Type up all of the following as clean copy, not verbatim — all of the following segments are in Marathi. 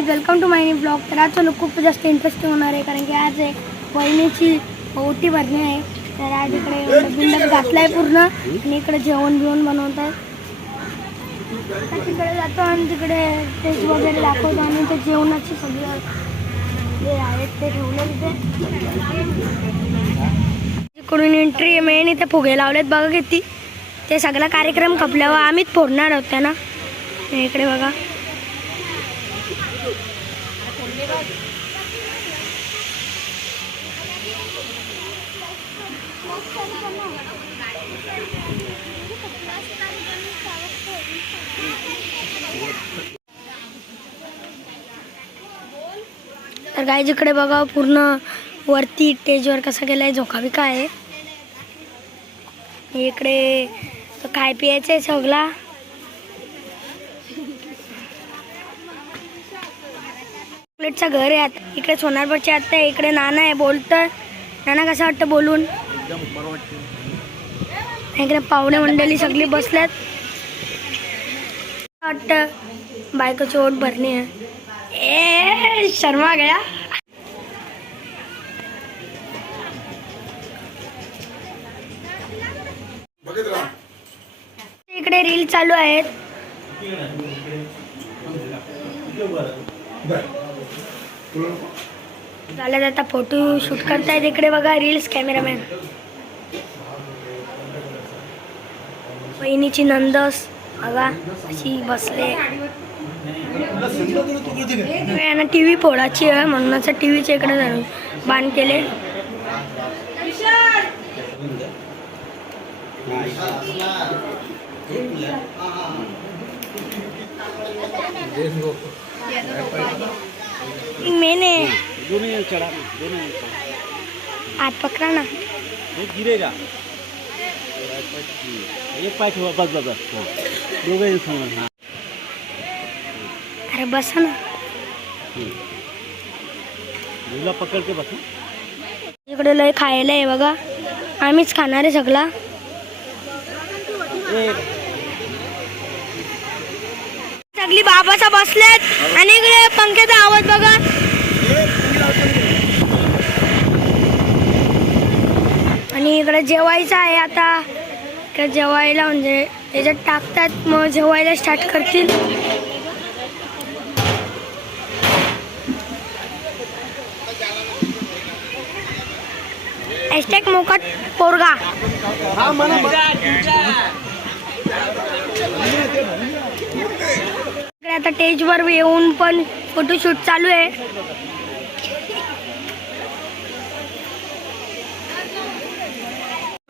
Guys, welcome to my new blog. तर आज चलो खूप जास्त इंटरेस्टिंग होणार आहे, कारण की आज एक वहिनीची ओटी भरणी आहे। तर आज इकडे बिंडप घातलाय पूर्ण आणि इकडे जेवण बिवण बनवतात। तिकडे जातो आणि तिकडे टेस्ट वगैरे दाखवतो आणि ते जेवणाची सगळं जे आहेत ते ठेवले तिथे। इकडून एंट्री मेन इथे फुगे लावलेत बघा किती। ते सगळा कार्यक्रम खपल्यावर आम्हीच फोडणार आहोत ना। इकडे बघा तर गाईज इकडे बघा पूर्ण वरती स्टेजवर कसा केलाय झोका बिका आहे। इकडे काय प्यायचं आहे सगळा। चॉकलेटचं घर आहे। इकडे सोनारपरची आत्या आहे, इकडे नाना आहे बोलतोय। नाना कसं वाटतं बोलून? इकडे पाहुणे मंडळी सगळी बसल्यात। वाटतं बायकोची ओट भरणी आहे। ए शर्मा गया। इकडे रील चालू आहेत। झालं आता फोटो शूट करतायत। इकडे बघा रील्स कॅमेरामॅन। वहिनीची नंदस बघा अशी बसले। यांना टीव्ही फोडायची आहे म्हणूनच टीव्हीच्या इकडे जाऊन बाण केले। मैंने हाथ पकड़ा ना, गिरेगा। एक पाय ठेवा बस बस बस। दोघे समोर। हाँ अरे बस ना, झुला पकड़ के बस। इकडे लय खायला आहे बघा, आम्हीच खाणार आहे सगळा। सगळी बाबाचा बसलेत आणि इकडे पंख्याचा आवाज बघा। आणि इकडे जेवायचं आहे आता। इकडे जेवायला म्हणजे याच्यात टाकतात मग जेवायला स्टार्ट करतील। # मोकाट पोरगा। आता स्टेजवर येऊन पण फोटोशूट चालू आहे।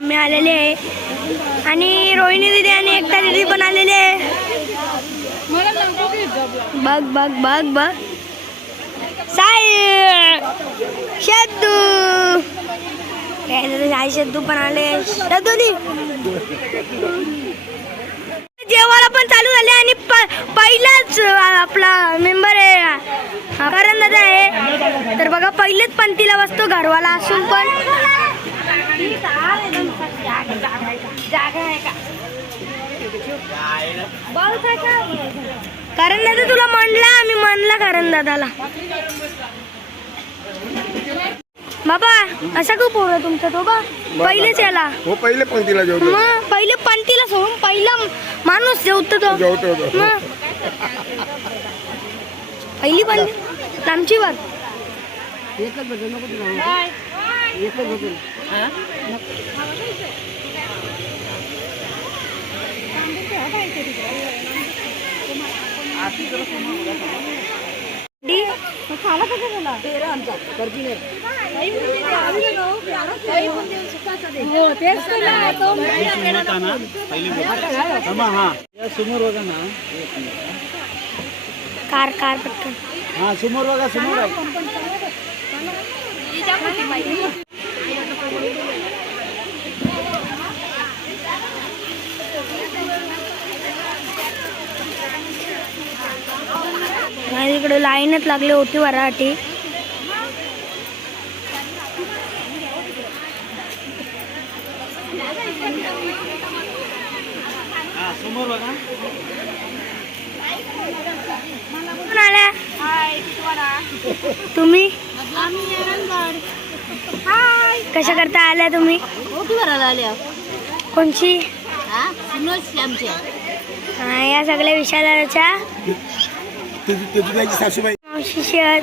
मी आलेले आहे आणि रोहिणी दीदी आणि एकता दीदी पण आलेले आहे। बघ बघ बघ बघ साई शद्दू साई शद्दू पण आले। शद्दूनी जेवायला पण चालू झाले आणि पहिलाच आपला मेंबर आहे करण दादा आहे। तर बघा पहिलेच पंक्तीला बसतो घरवाला असून पण। करण दादा तुला म्हणला, मी म्हणला करण दादाला बाबा असा खूप पोर आहे तुमचा तो बा पहिलेच याला हो पहिले पंक्तीला जेवतो। मग पहिले पंक्तीला सोडून पहिला माणूस जेवतो तो। मग पहिली पंक्ती आमची बात। खाला कसं झाला समोर बघा ना। कार कार पटकन। हाँ समोर बघा समोर। इकडे लाईनच लागले ओटी भरासाठी। समोर बघा। कोण आल्या? तुम्ही कशा करता आल्या तुम्ही? कोणची? हा, या सगळ्या विशालाच्या सासूबाई मावशीशी आहेत.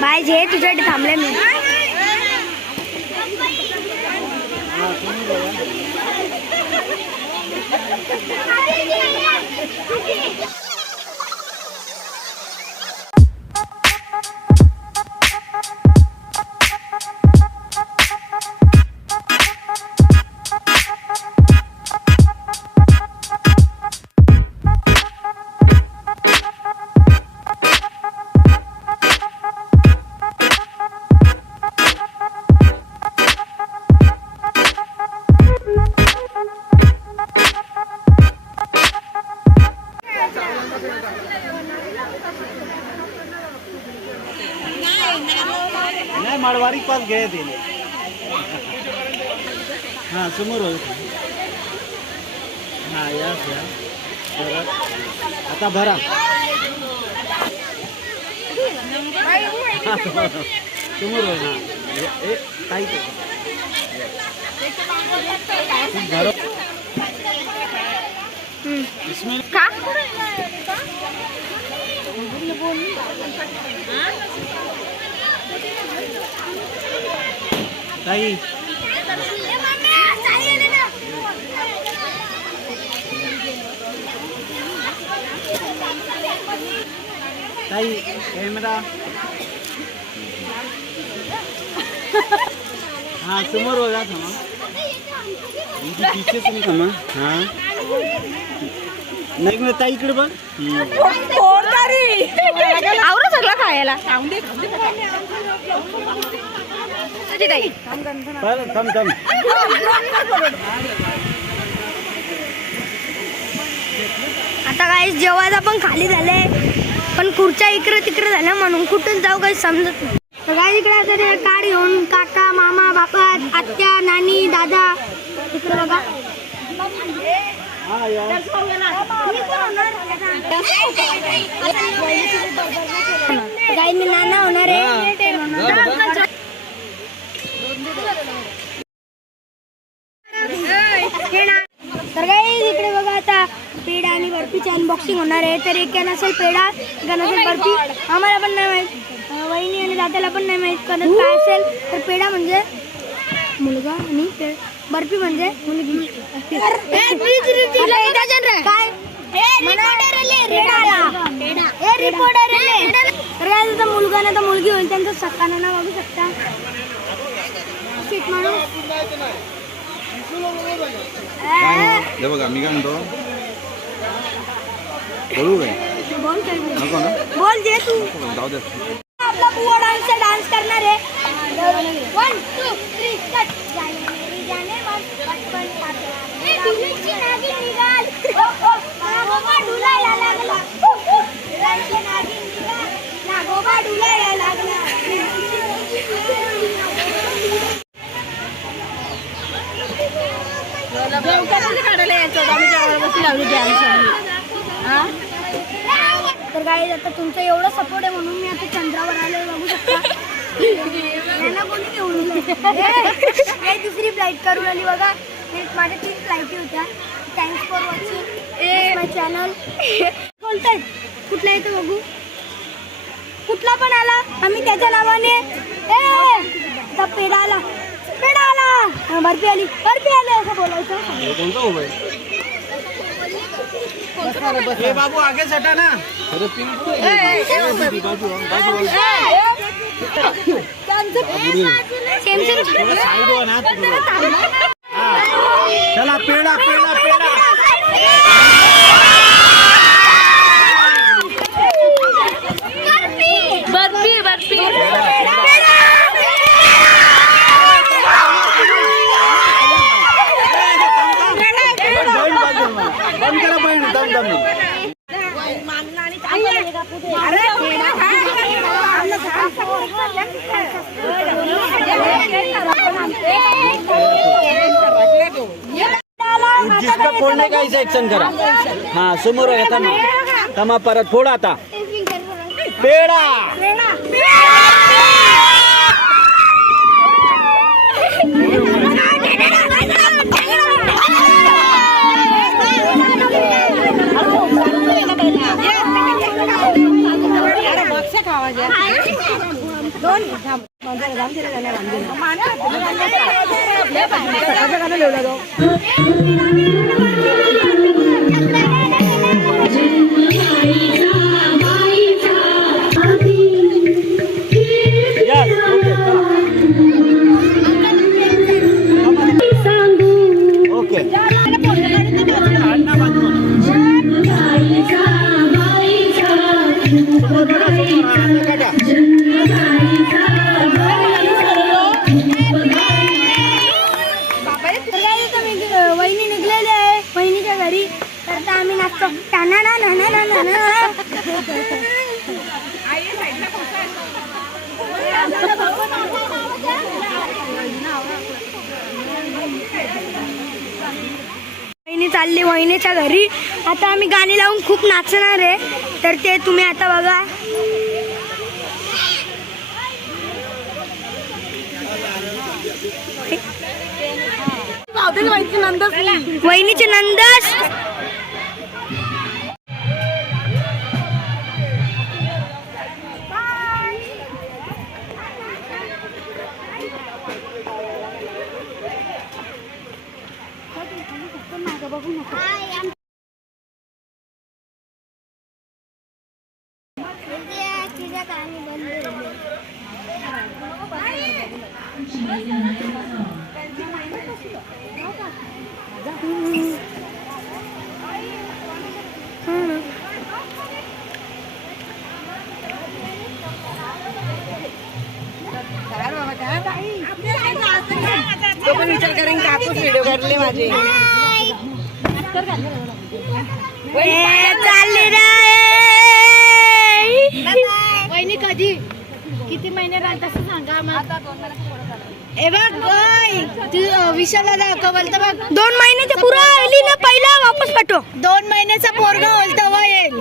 बाय जे तुझ्यासाठी थांबले मी. नाही मारवाडी पास गए थे. हां समोर हो. हां या परत आता भरा. समोर हो ना ताई इसमें का ताई ताई कैमरा. हाँ समोर बघा थांबा. पीछे तुम्ही थांबा. हां नाही मग ताई इकडे बघ. आवरा सगळं खायला. थांब थांब. आता काय जेवायला पण खाली झाले, पण खुर्च्या इकडे तिकडे झाल्या म्हणून कुठून जाऊ काही समजत नाही. तर काय इकडे आता ते कार घेऊन काका मामा बापा आत्या नानी दादा इकडे बघा. हां या काही मी नाना होणार आहे. तर काही इकडे बघा आता पेढा आणि बर्फीची अनबॉक्सिंग होणार आहे. तर एक नसेल पेढा एक नसेल बर्फी. आम्हाला पण नाही माहीत, वहिनी आणि दादाला पण नाही माहीत कधी काय असेल. तर पेढा म्हणजे मुलगा आणि बर्फी म्हणजे मुलगी. काय तर मुलगा ना तर मुलगी होईल. त्यांचं सकाळनं नाव बघू शकता. हे बघा मी काय म्हणतो बोलू काय बोल नको ना बोल जे तू. जाऊ दे. आपला बुवा डान्स करणार आहे. 1 2 3 कट. जाने मन बचपन पासून दुनीची नागिन निघाल. नागोबा डुलायला लागला. दुनीची नागिन निघाल. नागोबा डुलायला लागला. तर गाईज आता तुमचं एवढं सपोर्ट आहे म्हणून मी आता चंद्रावर आले बघू शकता. यांना कोणी घेऊन दुसरी फ्लाईट करून आली बघा. माझ्या 3 फ्लाईटी होत्या. Thanks for watching my channel. बोलताय कुठला येतो बघू, कुठला पण आला आम्ही त्याच्या नावाने पेढा आला, पेढा आला, बर्फी आली, बर्फी आली असं बोलायचं. कोणता उभा आहे? बाबू आगे सटा ना. अरे बाजू साइड हो ना. चला पेड़ा पेड़ा पेड़ा. बर्फी बर्फी बंद करा बहीण. दम दम जिसका फोड़ने का ऐसा एक्शन करा. हाँ समोर येता ना तमा परत फोड आता. पेड़ा ओके. वहिनी निघलेली आहे वहिनीच्या घरी. तर आम्ही नाचतो टाना ना ना ना ना ना. वहिनी चालली वहिनीच्या घरी. आता आम्ही गाणी लावून खूप नाचणार आहे, तर ते तुम्ही आता बघा. वहिनीचे नंदस. तो पण विचार करेन कापूस व्हिडिओ काढले माझे. वहिनी कधी किती महिने राहत असं सांगा आम्हाला. ए बघ तू विशाला दाखवल तर बघ 2 महिन्याच्या पुरा आली ना पहिला वापस पाठव. 2 महिन्याचा पोरगा होईल तेव्हा येईल.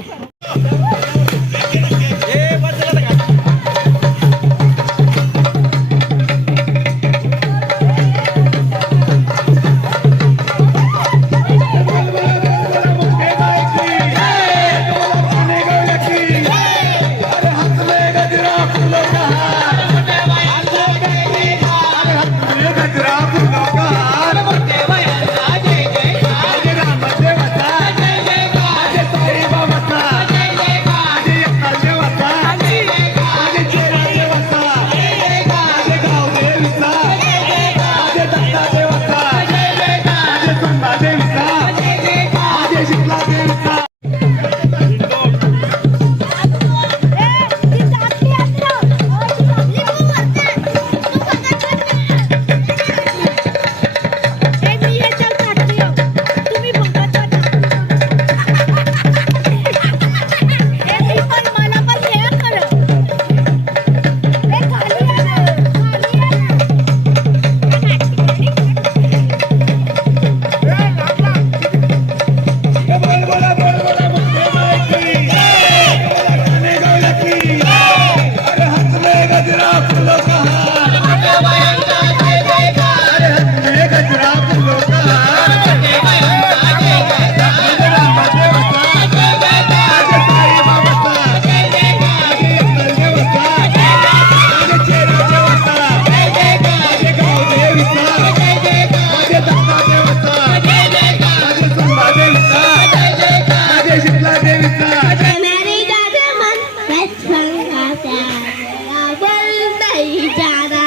मेरी जाने मन बचपन का प्यार मेरा बल नहीं जाना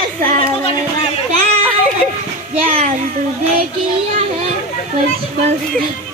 ऐसा मेरा प्यार जान तुझे किया है बचपन